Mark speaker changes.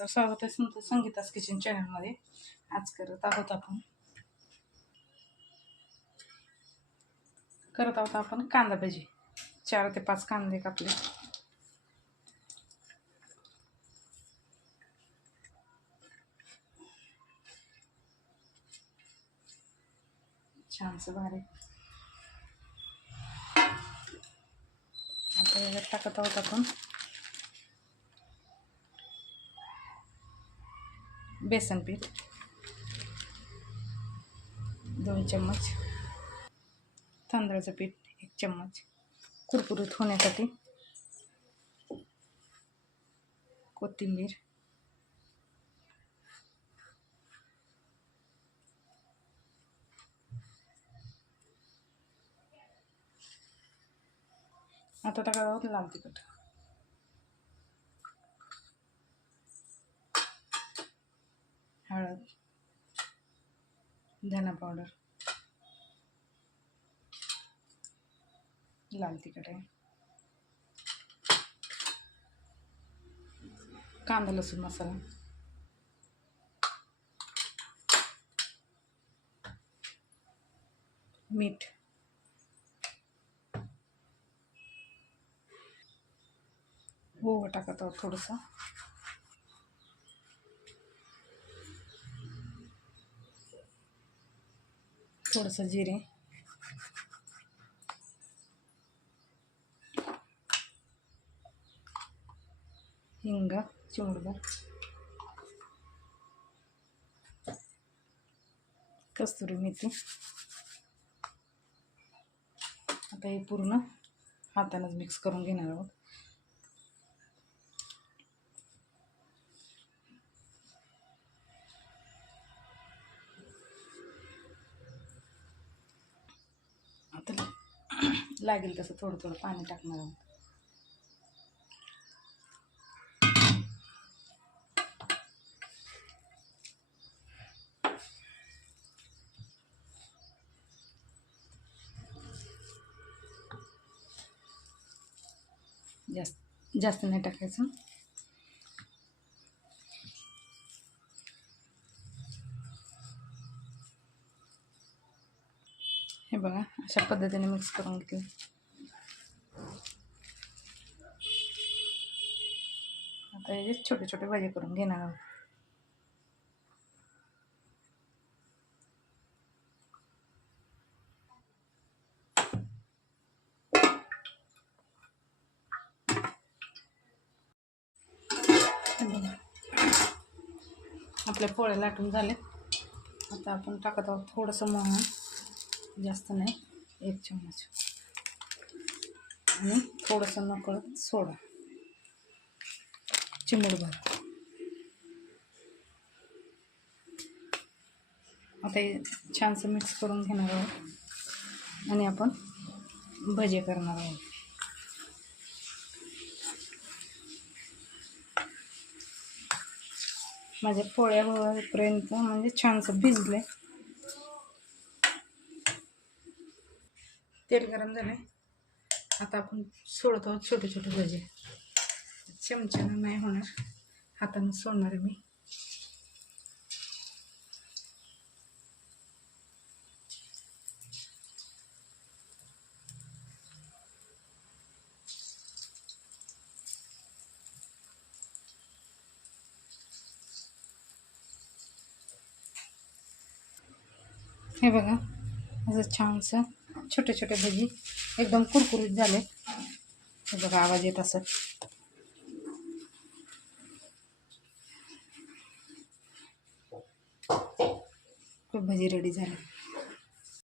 Speaker 1: तर स्वागत आहे तुमचं संगीतास किचन चॅनलमध्ये. आज करत आहोत आपण. करत आहोत आपण कांदा भजी. चार ते पाच कांदे कापले. छानसं भारी. आता याच्यात टाकत आहोत आपण. बेसन पीठ. दोन चम्मच. तांदळाचं पीठ एक चम्मच. कुरकुरीत होण्यासाठी कोथिंबीर. आता टाकावं लाल तिखट. हळद धना पावडर लाल तिखट आहे. कांदा लसूण मसाला. मीठ. हो टाकत आहोत थोडंसं. थोडंसं जिरे. हिंग चिमुडभर कस्तुरी मेथी. आता हे पूर्ण हातानंच मिक्स करून घेणार आहोत. लागेल तसं थोडं थोडं पाणी टाकणार आहोत. जास्त जास्त नाही टाकायचं. हे बघा अशा पद्धतीने मिक्स करून घेतलं आता हे छोटे छोटे भाजी करून घेणार आहोत. बघा. आपल्या पोळ्या लाटून झाले आता आपण टाकत आहोत थोडंसं मोहन. जास्त नाही. एक चम्मच. आणि थोडंसं नकळत सोडा. चिमूटभर आता हे छानसं मिक्स करून घेणार आहोत. आणि आपण भजे करणार आहोत. माझ्या पोळ्या होईपर्यंत म्हणजे छानसं भिजले तेल गरम झाले आता आपण सोडत आहोत छोटे छोटे भजे. चमच्यानं नाही सोडणार आहे मी. हे बघा, असं छानसं छोटे छोटे भजी एकदम कुरकुरीत झाले. हे बघा आवाज येत असत खूप भजी रेडी झाले.